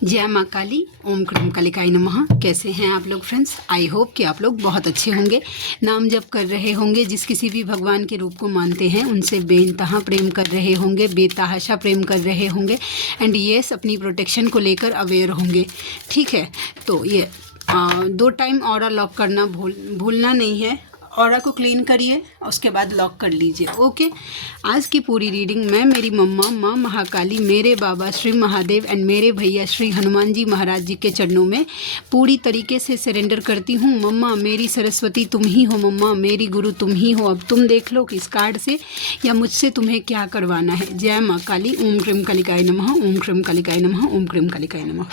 जय माँ काली, ओम क्रम कालिकाय नमः। कैसे हैं आप लोग फ्रेंड्स? आई होप कि आप लोग बहुत अच्छे होंगे, नाम जप कर रहे होंगे, जिस किसी भी भगवान के रूप को मानते हैं उनसे बेइंतहा प्रेम कर रहे होंगे, बेतहाशा प्रेम कर रहे होंगे एंड येस अपनी प्रोटेक्शन को लेकर अवेयर होंगे। ठीक है, तो ये 2 टाइम ऑरा लॉक करना भूलना नहीं है। ऑरा को क्लीन करिए, उसके बाद लॉक कर लीजिए। ओके, आज की पूरी रीडिंग मैं मेरी मम्मा माँ महाकाली, मेरे बाबा श्री महादेव एंड मेरे भैया श्री हनुमान जी महाराज जी के चरणों में पूरी तरीके से सरेंडर करती हूँ। मम्मा मेरी सरस्वती तुम ही हो, मम्मा मेरी गुरु तुम ही हो। अब तुम देख लो कि इस कार्ड से या मुझसे तुम्हें क्या करवाना है। जय माँ काली, ओम क्रीम कालिकाय नमः, ओम क्रीम कालिकाय नमः, ओम क्रीम कालिकाय नमः।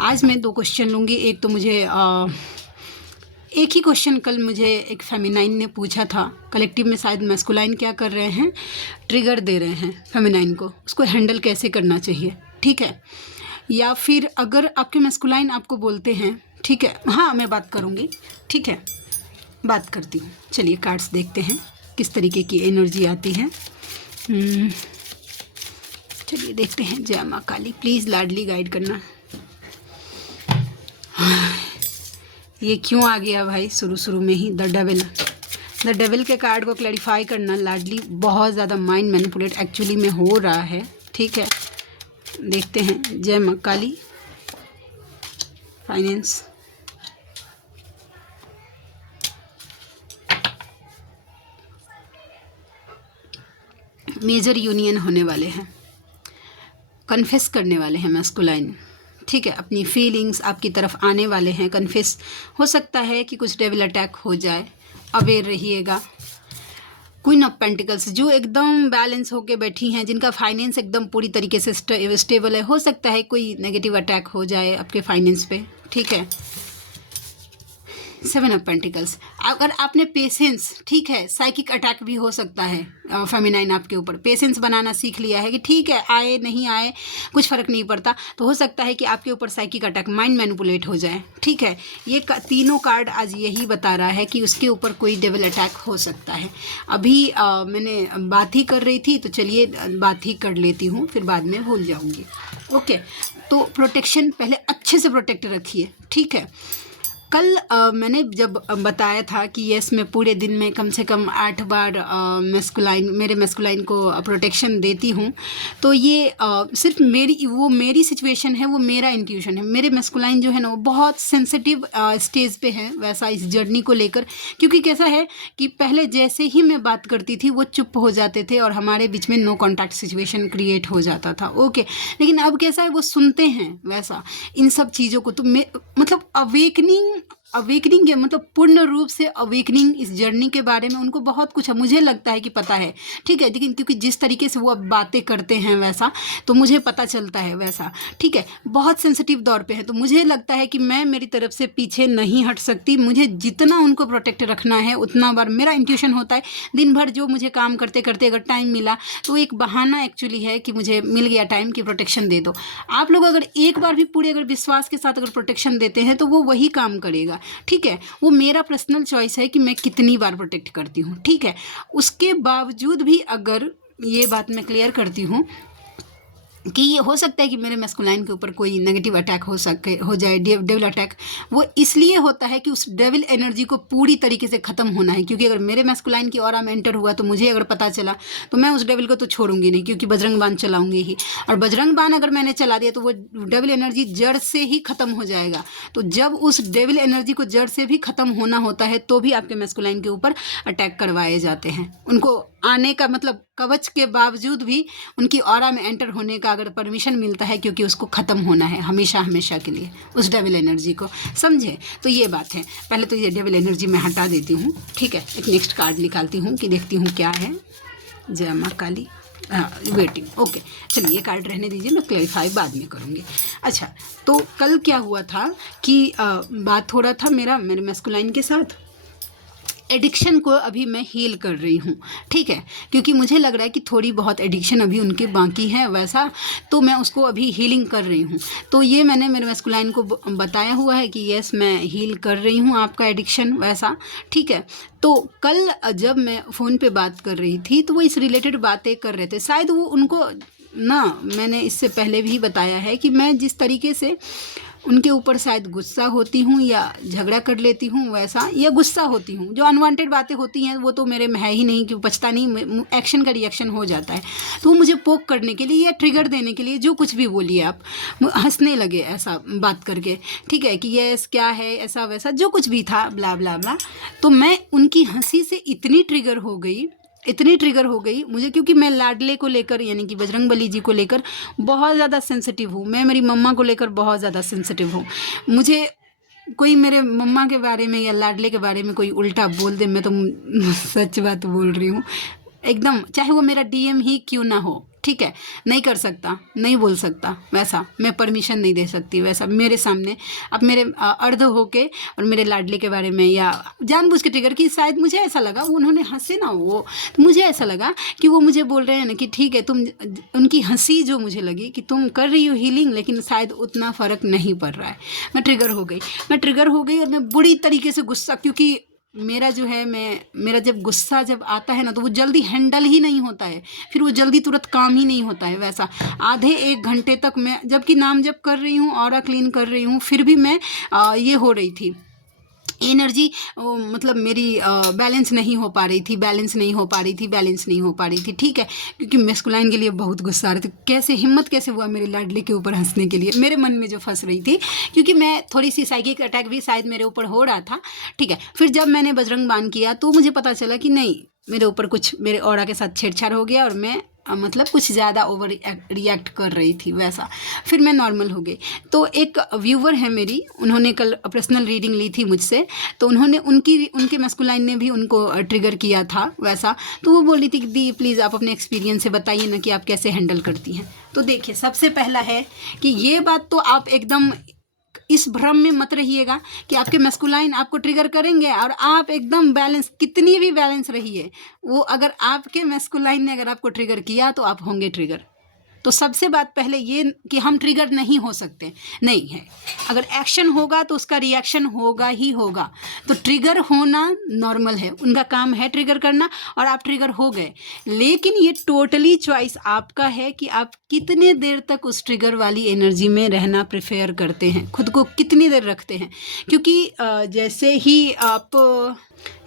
आज मैं 2 क्वेश्चन लूँगी। एक तो मुझे एक ही क्वेश्चन कल मुझे एक फेमिनाइन ने पूछा था, कलेक्टिव में शायद मैस्कुलाइन क्या कर रहे हैं, ट्रिगर दे रहे हैं फेमिनाइन को, उसको हैंडल कैसे करना चाहिए। ठीक है, या फिर अगर आपके मैस्कुलाइन आपको बोलते हैं, ठीक है, हाँ मैं बात करूँगी, ठीक है बात करती हूँ। चलिए कार्ड्स देखते हैं किस तरीके की एनर्जी आती है। चलिए देखते हैं। जय माँ काली, प्लीज़ लाडली गाइड करना। ये क्यों आ गया भाई शुरू में ही? द डेविल के कार्ड को क्लैरिफाई करना लाडली, बहुत ज़्यादा माइंड मैनिपुलेट एक्चुअली में हो रहा है। ठीक है, देखते हैं। जय माँ काली, फाइनेंस, मेजर यूनियन होने वाले हैं, कन्फेस करने वाले हैं मैस्कुलाइन। ठीक है, अपनी फीलिंग्स आपकी तरफ आने वाले हैं, कन्फेस हो सकता है कि कुछ डेविल अटैक हो जाए, अवेयर रहिएगा। क्वीन ऑफ पेंटिकल्स जो एकदम बैलेंस होके बैठी हैं, जिनका फाइनेंस एकदम पूरी तरीके से स्टेबल है, हो सकता है कोई नेगेटिव अटैक हो जाए आपके फाइनेंस पे। ठीक है, 7 ऑफ पेंटिकल्स, अगर आपने पेशेंस, ठीक है, साइकिक अटैक भी हो सकता है फेमिनाइन आपके ऊपर। पेशेंस बनाना सीख लिया है कि ठीक है आए नहीं आए कुछ फ़र्क नहीं पड़ता, तो हो सकता है कि आपके ऊपर साइकिक अटैक, माइंड मैनिपुलेट हो जाए। ठीक है, ये तीनों कार्ड आज यही बता रहा है कि उसके ऊपर कोई डेविल अटैक हो सकता है। अभी मैंने बात ही कर रही थी, तो चलिए बात ही कर लेती हूँ, फिर बाद में भूल जाऊँगी। ओके, तो प्रोटेक्शन पहले अच्छे से प्रोटेक्ट रखिए। ठीक है, कल मैंने जब बताया था कि यस मैं पूरे दिन में कम से कम 8 बार मेरे मैस्कुलाइन को प्रोटेक्शन देती हूँ, तो ये सिर्फ मेरी सिचुएशन है, वो मेरा इंट्यूशन है। मेरे मैस्कुलाइन जो है ना वो बहुत सेंसिटिव स्टेज पे है वैसा इस जर्नी को लेकर, क्योंकि कैसा है कि पहले जैसे ही मैं बात करती थी वो चुप हो जाते थे और हमारे बीच में नो कॉन्टैक्ट सिचुएशन क्रिएट हो जाता था। ओके, लेकिन अब कैसा है वो सुनते हैं वैसा इन सब चीज़ों को। तो मतलब अवेकनिंग है, मतलब पूर्ण रूप से अवेकनिंग इस जर्नी के बारे में उनको बहुत कुछ मुझे लगता है कि पता है। ठीक है, लेकिन क्योंकि जिस तरीके से वो अब बातें करते हैं वैसा, तो मुझे पता चलता है वैसा। ठीक है, बहुत सेंसिटिव दौर पे है, तो मुझे लगता है कि मैं मेरी तरफ से पीछे नहीं हट सकती। मुझे जितना उनको प्रोटेक्ट रखना है उतना बार मेरा इंट्यूशन होता है। दिन भर जो मुझे काम करते करते अगर टाइम मिला, तो एक बहाना एक्चुअली है कि मुझे मिल गया टाइम की प्रोटेक्शन दे दो। आप लोग अगर एक बार भी पूरे अगर विश्वास के साथ अगर प्रोटेक्शन देते हैं तो वो वही काम करेगा। ठीक है, वो मेरा पर्सनल चॉइस है कि मैं कितनी बार प्रोटेक्ट करती हूँ। ठीक है, उसके बावजूद भी अगर ये बात मैं क्लियर करती हूँ कि ये हो सकता है कि मेरे मैस्कुलाइन के ऊपर कोई नेगेटिव अटैक हो जाए, डेविल अटैक, वो इसलिए होता है कि उस डेविल एनर्जी को पूरी तरीके से ख़त्म होना है। क्योंकि अगर मेरे मैस्कुलाइन की ऑरा में एंटर हुआ तो मुझे अगर पता चला तो मैं उस डेविल को तो छोड़ूंगी नहीं, क्योंकि बजरंग बाण चलाऊंगी ही, और बजरंग बाण अगर मैंने चला दिया तो वो डेविल एनर्जी जड़ से ही ख़त्म हो जाएगा। तो जब उस डेविल एनर्जी को जड़ से भी ख़त्म होना होता है तो भी आपके मैस्कुलाइन के ऊपर अटैक करवाए जाते हैं। उनको आने का मतलब कवच के बावजूद भी उनकी ऑरा में एंटर होने का अगर परमिशन मिलता है, क्योंकि उसको ख़त्म होना है हमेशा हमेशा के लिए उस डेविल एनर्जी को, समझे? तो ये बात है। पहले तो ये डेविल एनर्जी मैं हटा देती हूँ। ठीक है, एक नेक्स्ट कार्ड निकालती हूँ कि देखती हूँ क्या है। जय माँ काली, वेटिंग। ओके, चलिए ये कार्ड रहने दीजिए, मैं क्लैरिफाई बाद में करूँगी। अच्छा, तो कल क्या हुआ था कि बात हो रहा था मेरे मैस्कुलाइन के साथ एडिक्शन को अभी मैं हील कर रही हूँ। ठीक है, क्योंकि मुझे लग रहा है कि थोड़ी बहुत एडिक्शन अभी उनके बाकी है वैसा, तो मैं उसको अभी हीलिंग कर रही हूँ। तो ये मैंने मेरे मैस्कुलाइन को बताया हुआ है कि यस मैं हील कर रही हूँ आपका एडिक्शन वैसा। ठीक है, तो कल जब मैं फ़ोन पे बात कर रही थी तो वो इस रिलेटेड बातें कर रहे थे। शायद वो उनको ना मैंने इससे पहले भी बताया है कि मैं जिस तरीके से उनके ऊपर शायद गुस्सा होती हूँ या झगड़ा कर लेती हूँ वैसा, या गुस्सा होती हूँ, जो अनवांटेड बातें होती हैं वो तो मेरे में है ही नहीं कि बचता नहीं, एक्शन का रिएक्शन हो जाता है। तो वो मुझे पोक करने के लिए या ट्रिगर देने के लिए जो कुछ भी बोलिए आप, हंसने लगे ऐसा बात करके, ठीक है, कि यस क्या है ऐसा वैसा जो कुछ भी था ब्ला ब्ला ब्ला। तो मैं उनकी हंसी से इतनी ट्रिगर हो गई मुझे, क्योंकि मैं लाडले को लेकर यानी कि बजरंगबली जी को लेकर बहुत ज़्यादा सेंसिटिव हूँ। मैं मेरी मम्मा को लेकर बहुत ज़्यादा सेंसिटिव हूँ। मुझे कोई मेरे मम्मा के बारे में या लाडले के बारे में कोई उल्टा बोल दे, मैं तो सच बात बोल रही हूँ एकदम, चाहे वो मेरा डीएम ही क्यों ना हो, ठीक है, नहीं कर सकता, नहीं बोल सकता वैसा, मैं परमिशन नहीं दे सकती वैसा मेरे सामने। अब मेरे अर्ध होके और मेरे लाडले के बारे में या जानबूझ के ट्रिगर की, शायद मुझे ऐसा लगा उन्होंने हंसे ना वो, तो मुझे ऐसा लगा कि वो मुझे बोल रहे हैं ना कि ठीक है तुम, उनकी हंसी जो मुझे लगी कि तुम कर रही हो हीलिंग लेकिन शायद उतना फ़र्क नहीं पड़ रहा है। मैं ट्रिगर हो गई और मैं बुरी तरीके से गुस्सा, क्योंकि मेरा जो है मेरा जब गुस्सा जब आता है ना तो वो जल्दी हैंडल ही नहीं होता है, फिर वो जल्दी तुरंत काम ही नहीं होता है वैसा। आधे 1 घंटे तक मैं जबकि नाम जप कर रही हूँ, ऑरा क्लीन कर रही हूँ, फिर भी मैं ये हो रही थी, एनर्जी मतलब मेरी बैलेंस नहीं हो पा रही थी, ठीक है, क्योंकि मैस्कुलाइन के लिए बहुत गुस्सा आ रही थी। कैसे हिम्मत कैसे हुआ मेरे लाडले के ऊपर हंसने के लिए, मेरे मन में जो फंस रही थी, क्योंकि मैं थोड़ी सी साइकिक अटैक भी शायद मेरे ऊपर हो रहा था, ठीक है। फिर जब मैंने बजरंग बाण किया तो मुझे पता चला कि नहीं, मेरे ऊपर कुछ मेरे ऑरा के साथ छेड़छाड़ हो गया और मैं मतलब कुछ ज़्यादा ओवर रिएक्ट कर रही थी वैसा। फिर मैं नॉर्मल हो गई। तो एक व्यूवर है मेरी, उन्होंने कल पर्सनल रीडिंग ली थी मुझसे, तो उन्होंने उनके मैस्कुलाइन ने भी उनको ट्रिगर किया था वैसा। तो वो बोल रही थी कि दी प्लीज़ आप अपने एक्सपीरियंस से बताइए ना कि आप कैसे हैंडल करती हैं। तो देखिए, सबसे पहला है कि ये बात तो आप एकदम इस भ्रम में मत रहिएगा कि आपके मैस्कुलाइन आपको ट्रिगर करेंगे और आप एकदम बैलेंस, कितनी भी बैलेंस रहिए, वो अगर आपके मैस्कुलाइन ने अगर आपको ट्रिगर किया तो आप होंगे ट्रिगर। तो सबसे बात पहले ये कि हम ट्रिगर नहीं हो सकते, नहीं है। अगर एक्शन होगा तो उसका रिएक्शन होगा ही होगा। तो ट्रिगर होना नॉर्मल है, उनका काम है ट्रिगर करना, और आप ट्रिगर हो गए। लेकिन ये टोटली चॉइस आपका है कि आप कितने देर तक उस ट्रिगर वाली एनर्जी में रहना प्रेफर करते हैं, खुद को कितनी देर रखते हैं। क्योंकि जैसे ही आप,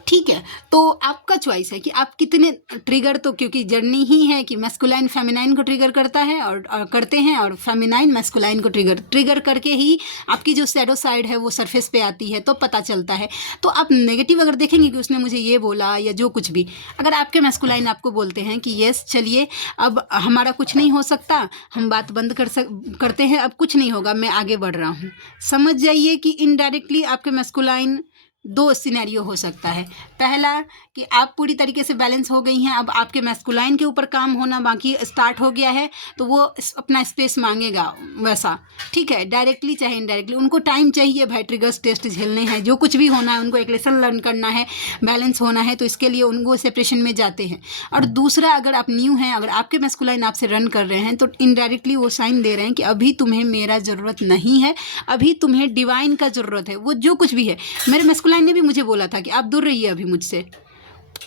ठीक है, तो आपका चॉइस है कि आप कितने ट्रिगर, तो क्योंकि जर्नी ही है कि मैस्कुलाइन फेमिनाइन को ट्रिगर करता है और करते हैं, और फेमिनाइन मैस्कुलाइन को ट्रिगर करके ही आपकी जो शैडो साइड है वो सरफेस पे आती है, तो पता चलता है। तो आप नेगेटिव अगर देखेंगे कि उसने मुझे ये बोला या जो कुछ भी, अगर आपके मैस्कुलाइन आपको बोलते हैं कि यस चलिए अब हमारा कुछ नहीं हो सकता, हम बात बंद करते हैं, अब कुछ नहीं होगा, मैं आगे बढ़ रहा हूँ, समझ जाइए कि इनडायरेक्टली आपके मैस्कुलाइन 2 सिनेरियो हो सकता है। पहला कि आप पूरी तरीके से बैलेंस हो गई हैं, अब आपके मैस्कुलाइन के ऊपर काम होना बाकी स्टार्ट हो गया है, तो वो अपना स्पेस मांगेगा वैसा, ठीक है, डायरेक्टली चाहे इनडायरेक्टली। उनको टाइम चाहिए भाई, ट्रिगर्स टेस्ट झेलने हैं, जो कुछ भी होना है, उनको एक लेसन लर्न करना है, बैलेंस होना है, तो इसके लिए उनको सेपरेशन में जाते हैं। और दूसरा, अगर आप न्यू हैं, अगर आपके मैस्कुलाइन आपसे रन कर रहे हैं, तो इनडायरेक्टली वो साइन दे रहे हैं कि अभी तुम्हें मेरा ज़रूरत नहीं है, अभी तुम्हें डिवाइन का ज़रूरत है। वो जो कुछ भी है, मेरे मैस्कुलाइन ने भी मुझे बोला था कि आप दूर रहिए अभी मुझसे।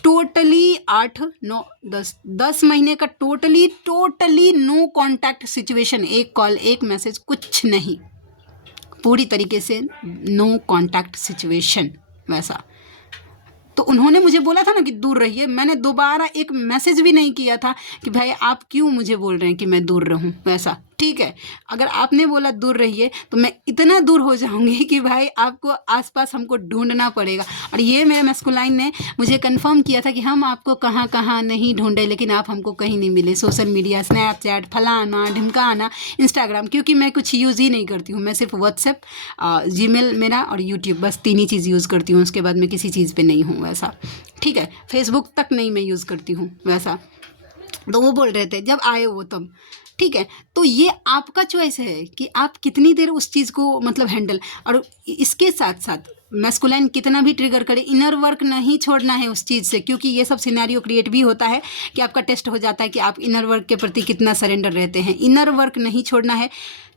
टोटली 8, 9, 10 महीने का टोटली नो कांटेक्ट सिचुएशन, एक कॉल एक मैसेज कुछ नहीं, पूरी तरीके से नो कांटेक्ट सिचुएशन वैसा। तो उन्होंने मुझे बोला था ना कि दूर रहिए, मैंने दोबारा एक मैसेज भी नहीं किया था कि भाई आप क्यों मुझे बोल रहे हैं कि मैं दूर रहूं वैसा, ठीक है। अगर आपने बोला दूर रहिए तो मैं इतना दूर हो जाऊंगी कि भाई आपको आसपास हमको ढूंढना पड़ेगा। और ये मेरे मैस्कुलाइन ने मुझे कंफर्म किया था कि हम आपको कहाँ कहाँ नहीं ढूंढे, लेकिन आप हमको कहीं नहीं मिले। सोशल मीडिया, स्नैपचैट, फलाना ढिमकाना, इंस्टाग्राम, क्योंकि मैं कुछ यूज़ ही नहीं करती हूँ, मैं सिर्फ व्हाट्सएप, जीमेल मेरा और यूट्यूब, बस 3 ही चीज़ यूज़ करती हूँ, उसके बाद मैं किसी चीज़ पर नहीं हूँ वैसा, ठीक है। फेसबुक तक नहीं मैं यूज़ करती हूँ वैसा। तो वो बोल रहे थे जब आए वो तब, ठीक है। तो ये आपका चॉइस है कि आप कितनी देर उस चीज़ को मतलब हैंडल। और इसके साथ साथ मैस्कुलाइन कितना भी ट्रिगर करे, इनर वर्क नहीं छोड़ना है उस चीज़ से, क्योंकि ये सब सिनेरियो क्रिएट भी होता है कि आपका टेस्ट हो जाता है कि आप इनर वर्क के प्रति कितना सरेंडर रहते हैं। इनर वर्क नहीं छोड़ना है।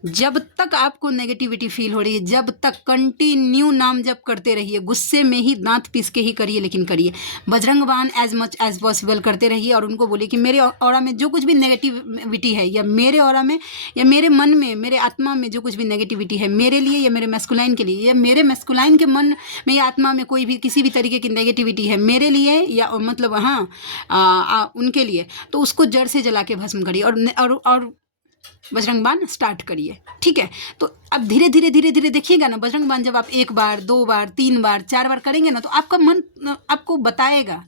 जब तक आपको नेगेटिविटी फील हो रही है, जब तक कंटिन्यू नाम जप करते रहिए, गुस्से में ही दांत पीस के ही करिए, लेकिन करिए। बजरंग बाण एज मच एज पॉसिबल करते रहिए और उनको बोलिए कि मेरे ऑरा में जो कुछ भी नेगेटिविटी है, या मेरे ऑरा में या मेरे मन में, मेरे आत्मा में जो कुछ भी नेगेटिविटी है मेरे लिए या मेरे मैस्कुलाइन के लिए, या मेरे मैस्कुलाइन के मन में या आत्मा में कोई भी किसी भी तरीके की नेगेटिविटी है मेरे लिए या मतलब उनके लिए, तो उसको जड़ से जला के भस्म करिए और बजरंग बाण स्टार्ट करिए। ठीक है, तो अब धीरे धीरे धीरे धीरे देखिएगा ना, बजरंग बाण जब आप 1 बार 2 बार 3 बार 4 बार करेंगे ना, तो आपका मन आपको बताएगा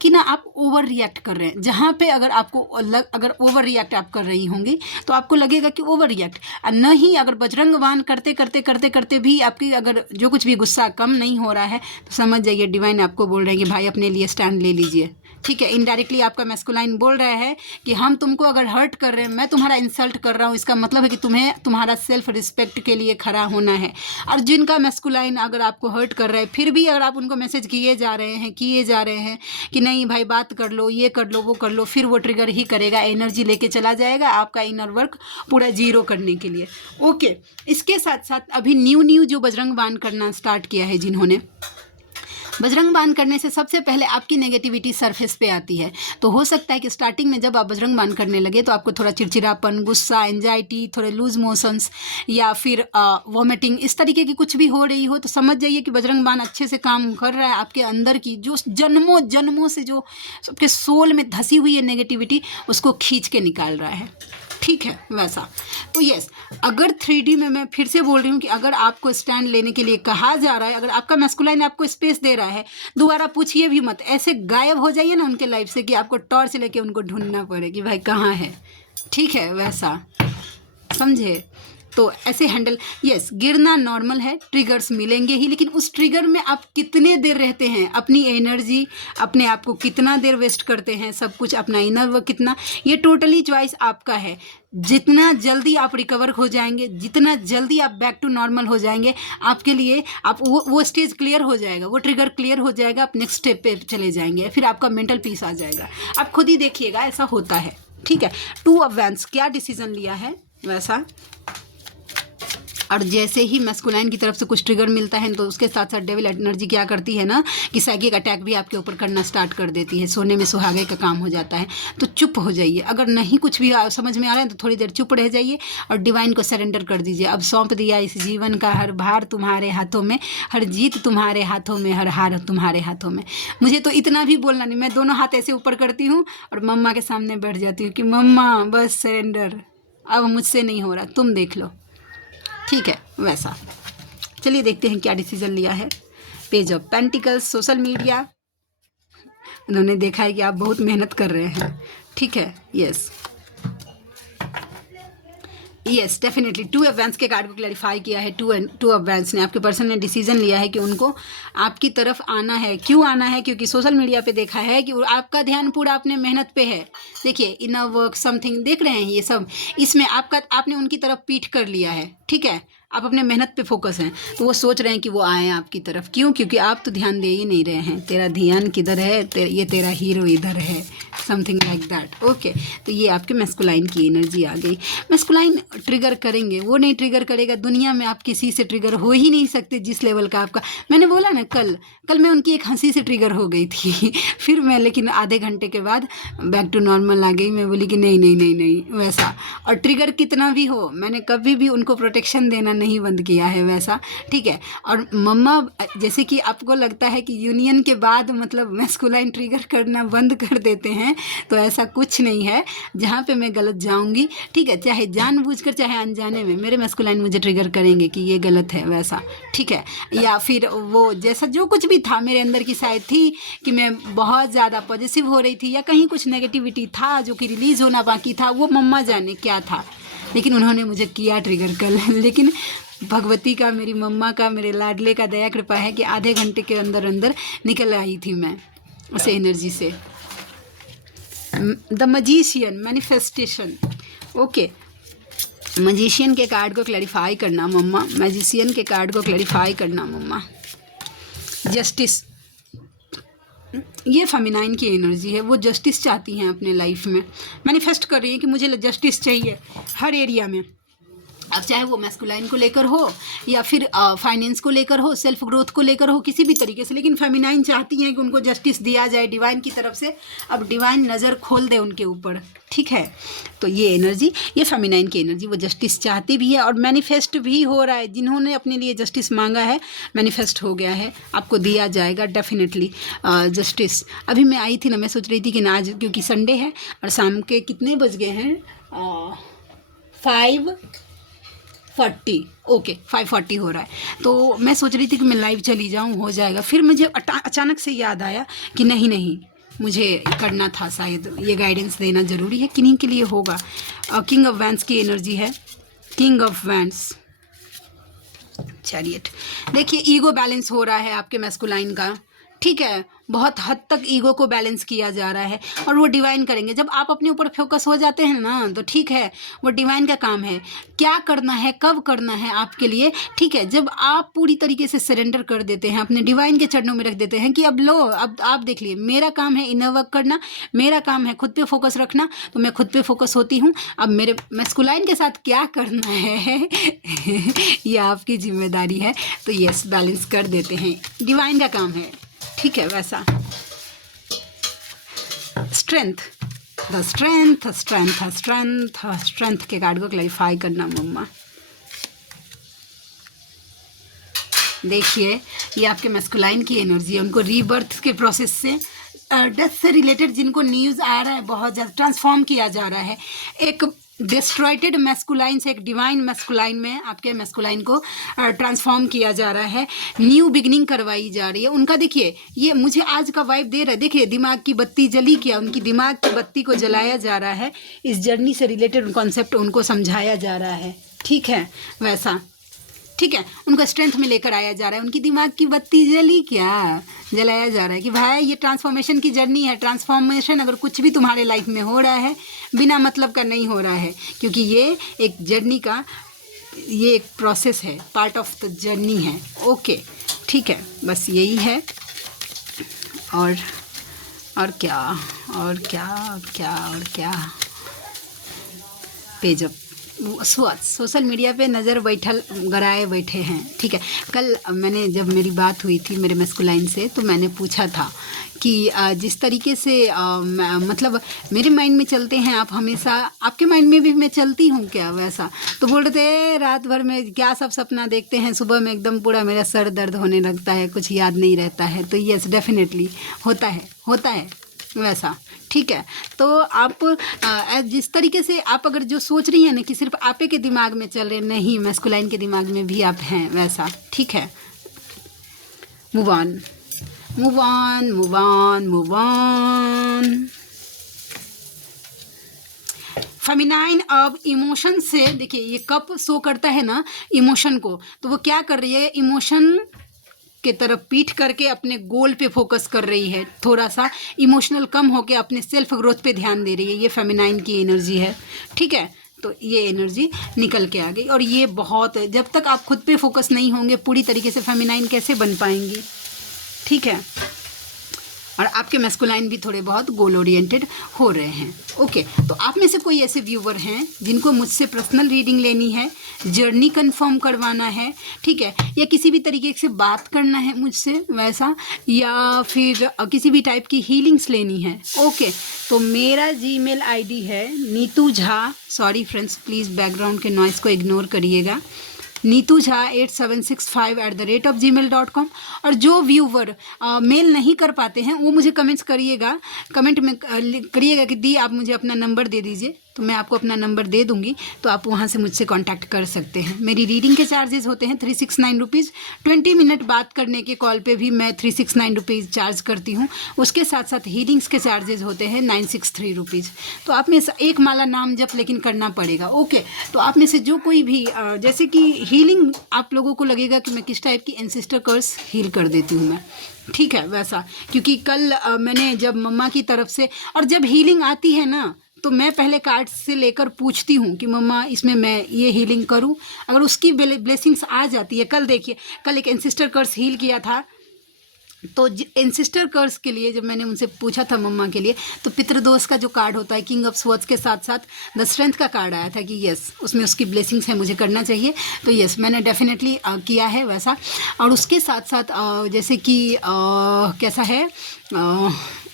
कि ना आप ओवर रिएक्ट कर रहे हैं। जहाँ पे अगर आपको अगर ओवर रिएक्ट आप कर रही होंगी तो आपको लगेगा कि ओवर रिएक्ट, नहीं अगर बजरंग बाण करते करते करते करते भी आपकी अगर जो कुछ भी गुस्सा कम नहीं हो रहा है, तो समझ जाइए डिवाइन आपको बोल रहे हैं कि भाई अपने लिए स्टैंड ले लीजिए। ठीक है, इनडायरेक्टली आपका मैस्कुलाइन बोल रहा है कि हम तुमको अगर हर्ट कर रहे हैं, मैं तुम्हारा इंसल्ट कर रहा हूँ, इसका मतलब है कि तुम्हें तुम्हारा सेल्फ रिस्पेक्ट के लिए खड़ा होना है। और जिनका मैस्कुलाइन अगर आपको हर्ट कर रहा है, फिर भी अगर आप उनको मैसेज किए जा रहे हैं कि नहीं भाई बात कर लो, ये कर लो, वो कर लो, फिर वो ट्रिगर ही करेगा, एनर्जी लेके चला जाएगा आपका इनर वर्क पूरा जीरो करने के लिए। ओके, इसके साथ साथ अभी न्यू जो बजरंग बाण करना स्टार्ट किया है जिन्होंने, बजरंग बाण करने से सबसे पहले आपकी नेगेटिविटी सरफेस पे आती है। तो हो सकता है कि स्टार्टिंग में जब आप बजरंग बाण करने लगे तो आपको थोड़ा चिड़चिड़ापन, गुस्सा, एंजाइटी, थोड़े लूज मोशंस या फिर वॉमिटिंग इस तरीके की कुछ भी हो रही हो, तो समझ जाइए कि बजरंग बाण अच्छे से काम कर रहा है। आपके अंदर की जो जन्मों से जो आपके सोल में धसी हुई है नेगेटिविटी, उसको खींच के निकाल रहा है। ठीक है, वैसा तो यस, अगर 3D में मैं फिर से बोल रही हूँ कि अगर आपको स्टैंड लेने के लिए कहा जा रहा है, अगर आपका मैस्कुलाइन आपको स्पेस दे रहा है, दोबारा पूछिए भी मत, ऐसे गायब हो जाइए ना उनके लाइफ से कि आपको टॉर्च लेके उनको ढूंढना पड़े कि भाई कहाँ है। ठीक है, वैसा समझे, तो ऐसे हैंडल। यस, गिरना नॉर्मल है, ट्रिगर्स मिलेंगे ही, लेकिन उस ट्रिगर में आप कितने देर रहते हैं, अपनी एनर्जी, अपने आप को कितना देर वेस्ट करते हैं, सब कुछ अपना इनर वर्क कितना, ये टोटली चॉइस आपका है। जितना जल्दी आप रिकवर हो जाएंगे, जितना जल्दी आप बैक टू नॉर्मल हो जाएंगे, आपके लिए आप वो स्टेज क्लियर हो जाएगा, वो ट्रिगर क्लियर हो जाएगा, आप नेक्स्ट स्टेप पे चले जाएंगे, फिर आपका मेंटल पीस आ जाएगा। आप खुद ही देखिएगा ऐसा होता है। ठीक है, 2 ऑफ वैंड्स क्या डिसीजन लिया है वैसा, और जैसे ही मैस्कुलाइन की तरफ से कुछ ट्रिगर मिलता है तो उसके साथ साथ डेविल एनर्जी क्या करती है ना कि साइकिक अटैक भी आपके ऊपर करना स्टार्ट कर देती है। सोने में सुहागे का काम हो जाता है। तो चुप हो जाइए, अगर नहीं कुछ भी समझ में आ रहा है तो थोड़ी देर चुप रह जाइए और डिवाइन को सरेंडर कर दीजिए। अब सौंप दिया इस जीवन का हर भार तुम्हारे हाथों में, हर जीत तुम्हारे हाथों में, हर हार तुम्हारे हाथों में। मुझे तो इतना भी बोलना नहीं, मैं दोनों हाथ ऐसे ऊपर करती हूँ और मम्मा के सामने बैठ जाती हूँ कि मम्मा बस सरेंडर, अब मुझसे नहीं हो रहा, तुम देख लो। ठीक है, वैसा चलिए देखते हैं क्या डिसीजन लिया है। Page of pentacles, social media, उन्होंने देखा है कि आप बहुत मेहनत कर रहे हैं। ठीक है, यस डेफिनेटली 2 ऑफ वैंड्स के कार्ड को क्लैरिफाई किया है। 2 ऑफ वैंड्स ने, आपके पर्सन ने डिसीजन लिया है कि उनको आपकी तरफ आना है। क्यों आना है? क्योंकि सोशल मीडिया पे देखा है कि आपका ध्यान पूरा अपने मेहनत पे है। देखिए इनर वर्क समथिंग देख रहे हैं ये सब, इसमें आपने उनकी तरफ पीठ कर लिया है। ठीक है, आप अपने मेहनत पे फोकस हैं, तो वो सोच रहे हैं कि वो आए आपकी तरफ। क्यों? क्योंकि आप तो ध्यान दे ही नहीं रहे हैं। तेरा ध्यान किधर है, ये तेरा हीरो इधर है, समथिंग लाइक दैट। ओके, तो ये आपके मैस्कुलाइन की एनर्जी आ गई। मैस्कुलाइन ट्रिगर करेंगे, वो नहीं ट्रिगर करेगा। दुनिया में आप किसी से ट्रिगर हो ही नहीं सकते जिस लेवल का आपका। मैंने बोला ना कल मैं उनकी एक हंसी से ट्रिगर हो गई थी फिर मैं, लेकिन आधे घंटे के बाद बैक टू नॉर्मल आ गई। मैं बोली कि नहीं वैसा। और ट्रिगर कितना भी हो, मैंने कभी भी उनको प्रोटेक्शन देना नहीं बंद किया है वैसा। ठीक है, और मम्मा जैसे कि आपको लगता है कि यूनियन के बाद मतलब मैस्कुलाइन ट्रिगर करना बंद कर देते हैं, तो ऐसा कुछ नहीं है। जहाँ पे मैं गलत जाऊँगी, ठीक है, चाहे जानबूझकर चाहे अनजाने में, मेरे मैस्कुलाइन मुझे ट्रिगर करेंगे कि ये गलत है वैसा। ठीक है, या फिर वो जैसा जो कुछ भी था मेरे अंदर की शायद थी कि मैं बहुत ज़्यादा पॉजिटिव हो रही थी, या कहीं कुछ नेगेटिविटी था जो कि रिलीज़ होना बाकी था, वो मम्मा जाने क्या था, लेकिन उन्होंने मुझे किया ट्रिगर कल। लेकिन भगवती का, मेरी मम्मा का, मेरे लाडले का दया कृपा है कि आधे घंटे के अंदर अंदर निकल आई थी मैं उस एनर्जी से। The magician, manifestation. Okay, magician के कार्ड को क्लैरिफाई करना मम्मा, मैजिशियन के कार्ड को क्लैरिफाई करना मम्मा। जस्टिस, ये फेमिनाइन की एनर्जी है, वो जस्टिस चाहती हैं अपने लाइफ में, मैनिफेस्ट कर रही है कि मुझे जस्टिस चाहिए हर एरिया में। अब चाहे वो मैस्कुलाइन को लेकर हो या फिर फाइनेंस को लेकर हो, सेल्फ ग्रोथ को लेकर हो, किसी भी तरीके से, लेकिन फेमिनाइन चाहती हैं कि उनको जस्टिस दिया जाए डिवाइन की तरफ से। अब डिवाइन नज़र खोल दे उनके ऊपर, ठीक है। तो ये एनर्जी, ये फेमिनाइन की एनर्जी, वो जस्टिस चाहती भी है और मैनिफेस्ट भी हो रहा है। जिन्होंने अपने लिए जस्टिस मांगा है, मैनिफेस्ट हो गया है, आपको दिया जाएगा डेफिनेटली जस्टिस। अभी मैं आई थी ना, मैं सोच रही थी कि ना आज क्योंकि संडे है और शाम के कितने बज गए हैं, 5:40, ओके 5:40 हो रहा है। तो मैं सोच रही थी कि मैं लाइव चली जाऊं, हो जाएगा। फिर मुझे अचानक से याद आया कि नहीं मुझे करना था, शायद ये गाइडेंस देना ज़रूरी है, किन्हीं के लिए होगा। किंग ऑफ वैंड्स की एनर्जी है, किंग ऑफ वैंड्स, चैरियट। देखिए ईगो बैलेंस हो रहा है आपके मैस्कुलाइन का, ठीक है, बहुत हद तक ईगो को बैलेंस किया जा रहा है और वो डिवाइन करेंगे। जब आप अपने ऊपर फोकस हो जाते हैं ना, तो ठीक है, वो डिवाइन का काम है क्या करना है, कब करना है आपके लिए, ठीक है। जब आप पूरी तरीके से सरेंडर कर देते हैं, अपने डिवाइन के चरणों में रख देते हैं कि अब लो, अब आप देख लिए, मेरा काम है इनर वर्क करना, मेरा काम है खुद पे फोकस रखना, तो मैं खुद पे फोकस होती हूँ। अब मेरे मैस्कुलाइन के साथ क्या करना है ये आपकी जिम्मेदारी है। तो यस, बैलेंस कर देते हैं, डिवाइन का काम है, ठीक है। वैसा strength, the strength, strength, strength, strength के कार्ड को क्लैरिफाई करना मम्मा। देखिए ये आपके मैस्कुलाइन की एनर्जी है, उनको रीबर्थ के प्रोसेस से, डेथ से रिलेटेड जिनको न्यूज़ आ रहा है, बहुत ज़्यादा ट्रांसफॉर्म किया जा रहा है। एक डिस्ट्रॉयटेड मैस्कुलाइन से एक डिवाइन मैस्कुलाइन में आपके मैस्कुलाइन को ट्रांसफॉर्म किया जा रहा है, न्यू बिगनिंग करवाई जा रही है उनका। देखिए ये मुझे आज का वाइब दे रहा है, देखिए दिमाग की बत्ती जली, क्या उनकी दिमाग की बत्ती को जलाया जा रहा है, इस जर्नी से रिलेटेड कॉन्सेप्ट उनको समझाया जा रहा है, ठीक है। वैसा ठीक है, उनको स्ट्रेंथ में लेकर आया जा रहा है, उनकी दिमाग की बत्ती जली, क्या जलाया जा रहा है कि भाई ये ट्रांसफॉर्मेशन की जर्नी है। ट्रांसफॉर्मेशन अगर कुछ भी तुम्हारे लाइफ में हो रहा है, बिना मतलब का नहीं हो रहा है, क्योंकि ये एक जर्नी का, ये एक प्रोसेस है, पार्ट ऑफ द जर्नी है, ओके, ठीक है। बस यही है, और क्या, और क्या, और क्या, और क्या। पेज अप, सोशल मीडिया पे नज़र गड़ाए बैठे हैं, ठीक है। कल मैंने, जब मेरी बात हुई थी मेरे मैस्कुलाइन से, तो मैंने पूछा था कि जिस तरीके से मतलब मेरे माइंड में चलते हैं आप, हमेशा आपके माइंड में भी मैं चलती हूँ क्या, वैसा? तो बोल रहे थे रात भर में क्या सब सपना देखते हैं, सुबह में एकदम पूरा मेरा सर दर्द होने लगता है, कुछ याद नहीं रहता है। तो यस, डेफिनेटली होता है वैसा, ठीक है। तो आप जिस तरीके से आप अगर जो सोच रही हैं ना कि सिर्फ आपे के दिमाग में चल रहे, नहीं, मैस्कुलाइन के दिमाग में भी आप हैं, वैसा, ठीक है। Move on, move on, move on, move on. Feminine अब इमोशन से, देखिए ये कप शो करता है ना इमोशन को, तो वो क्या कर रही है, इमोशन के तरफ पीठ करके अपने गोल पे फोकस कर रही है, थोड़ा सा इमोशनल कम होके अपने सेल्फ ग्रोथ पे ध्यान दे रही है। ये फेमिनाइन की एनर्जी है, ठीक है। तो ये एनर्जी निकल के आ गई, और ये बहुत, जब तक आप खुद पे फोकस नहीं होंगे पूरी तरीके से, फेमिनाइन कैसे बन पाएंगी, ठीक है। और आपके मैस्कुलाइन भी थोड़े बहुत गोल ओरिएंटेड हो रहे हैं, ओके। तो आप में से कोई ऐसे व्यूवर हैं जिनको मुझसे पर्सनल रीडिंग लेनी है, जर्नी कंफर्म करवाना है, ठीक है, या किसी भी तरीके से बात करना है मुझसे, वैसा, या फिर किसी भी टाइप की हीलिंग्स लेनी है, ओके। तो मेरा जीमेल आईडी है Neetu Jha, sorry friends, please background के नॉइस को इग्नोर करिएगा, नीतू झा 8765@gmail.com। और जो व्यूवर मेल नहीं कर पाते हैं वो मुझे कमेंट्स करिएगा, कमेंट में करिएगा कि दी आप मुझे अपना नंबर दे दीजिए, तो मैं आपको अपना नंबर दे दूंगी, तो आप वहाँ से मुझसे कांटेक्ट कर सकते हैं। मेरी रीडिंग के चार्जेस होते हैं 369 रुपीज़, 20 मिनट बात करने के कॉल पे भी मैं 369 रुपीज़ चार्ज करती हूँ। उसके साथ साथ हीलिंग्स के चार्जेस होते हैं 963 रुपीज़। तो आप में से एक माला नाम जप लेकिन करना पड़ेगा, ओके। तो आप में से जो कोई भी, जैसे कि हीलिंग आप लोगों को लगेगा कि मैं किस टाइप की एंसेस्टर कर्स हील कर देती हूँ मैं, ठीक है, वैसा। क्योंकि कल मैंने जब मम्मा की तरफ से, और जब हीलिंग आती है ना, तो मैं पहले कार्ड से लेकर पूछती हूँ कि मम्मा इसमें मैं ये हीलिंग करूँ, अगर उसकी ब्लेसिंग्स आ जाती है। कल देखिए, कल एक एंसेस्टर कर्स हील किया था, तो एंसेस्टर कर्स के लिए जब मैंने उनसे पूछा था मम्मा के लिए, तो पितृदोष का जो कार्ड होता है किंग ऑफ स्वॉर्ड्स के साथ साथ द स्ट्रेंथ का कार्ड आया था कि यस उसमें उसकी ब्लेसिंग्स है, मुझे करना चाहिए। तो यस मैंने डेफिनेटली किया है वैसा। और उसके साथ साथ जैसे कि कैसा है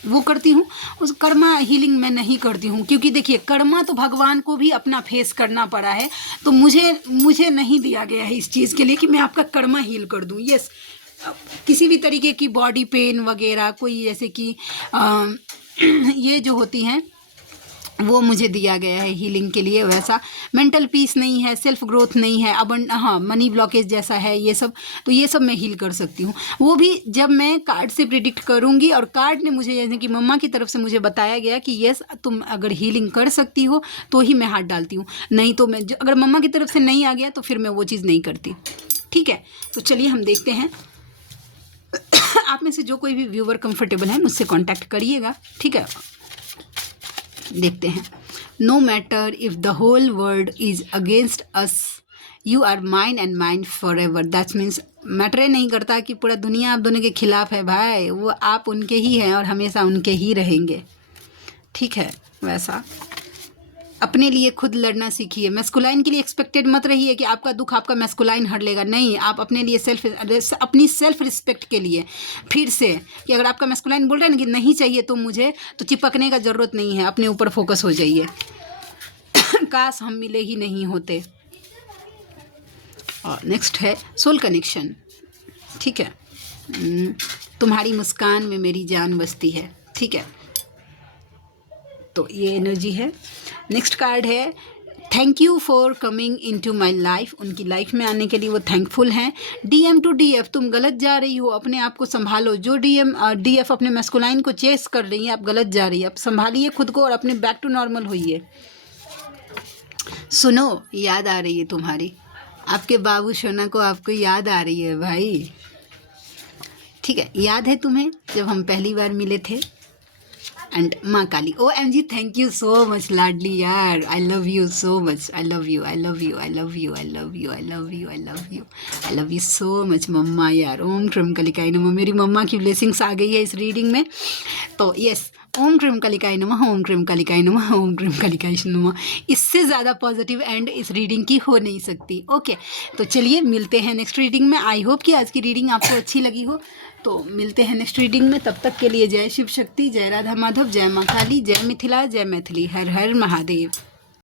वो करती हूँ, उस कर्मा हीलिंग मैं नहीं करती हूँ, क्योंकि देखिए कर्मा तो भगवान को भी अपना फेस करना पड़ा है, तो मुझे नहीं दिया गया है इस चीज़ के लिए कि मैं आपका कर्मा हील कर दूँ। यस किसी भी तरीके की बॉडी पेन वगैरह कोई जैसे कि ये जो होती हैं वो मुझे दिया गया है हीलिंग के लिए। वैसा मेंटल पीस नहीं है, सेल्फ ग्रोथ नहीं है, अब हाँ मनी ब्लॉकेज जैसा है ये सब, तो ये सब मैं हील कर सकती हूँ। वो भी जब मैं कार्ड से प्रिडिक्ट करूँगी और कार्ड ने मुझे जैसे कि मम्मा की तरफ से मुझे बताया गया कि यस तुम अगर हीलिंग कर सकती हो तो ही मैं हाथ डालती हूँ, नहीं तो मैं अगर मम्मा की तरफ से नहीं आ गया तो फिर मैं वो चीज़ नहीं करती। ठीक है, तो चलिए हम देखते हैं। आप में से जो कोई भी व्यूवर कंफर्टेबल है मुझसे कांटेक्ट करिएगा। ठीक है, देखते हैं। No matter if the whole world is against us, you are mine and mine forever. That means matter नहीं करता कि पूरा दुनिया आप दोनों के खिलाफ है भाई, वो आप उनके ही हैं और हमेशा उनके ही रहेंगे। ठीक है, वैसा अपने लिए खुद लड़ना सीखिए। मैस्कुलाइन के लिए एक्सपेक्टेड मत रहिए कि आपका दुख आपका मैस्कुलाइन हर लेगा, नहीं। आप अपने लिए अपनी सेल्फ रिस्पेक्ट के लिए फिर से कि अगर आपका मैस्कुलाइन बोल रहा है ना कि नहीं चाहिए तो मुझे, तो चिपकने का ज़रूरत नहीं है, अपने ऊपर फोकस हो जाइए। काश हम मिले ही नहीं होते। और नेक्स्ट है सोल कनेक्शन। ठीक है, तुम्हारी मुस्कान में मेरी जान बसती है। ठीक है, तो ये एनर्जी है। नेक्स्ट कार्ड है thank you for coming into my life. उनकी लाइफ में आने के लिए वो थैंकफुल हैं। डीएम टू डीएफ, तुम गलत जा रही हो, अपने आप को संभालो। जो डीएफ अपने मैस्कुलाइन को चेस कर रही है, आप गलत जा रही है, आप संभालिए खुद को और अपने बैक टू नॉर्मल होइए। सुनो, याद आ रही है तुम्हारी, आपके बाबू सोना को आपको याद आ रही है भाई। ठीक है, याद है तुम्हें जब हम पहली बार मिले थे। एंड माँ Kali, O M G thank you so much लाडली यार, I love you so much, I love you, I love you, I love you, I love you, I love you, I love you, I love you so much मम्मा यार। ओम cream कलिकाय नमः। मेरी मम्मा की blessings आ गई है इस रीडिंग में, तो यस ओम क्रीम कलिकाय नमः, ओम क्रीम कलिकाय नमः, ओम क्रीम कलिकाय नमः। इससे ज़्यादा पॉजिटिव एंड इस रीडिंग की हो नहीं सकती। ओके, तो चलिए मिलते हैं नेक्स्ट रीडिंग में। आई होप कि आज की रीडिंग आपको अच्छी लगी हो, तो मिलते हैं नेक्स्ट रीडिंग में। तब तक के लिए जय शिव शक्ति, जय राधा माधव, जय माँ काली, जय मिथिला, जय मैथिली, हर हर महादेव।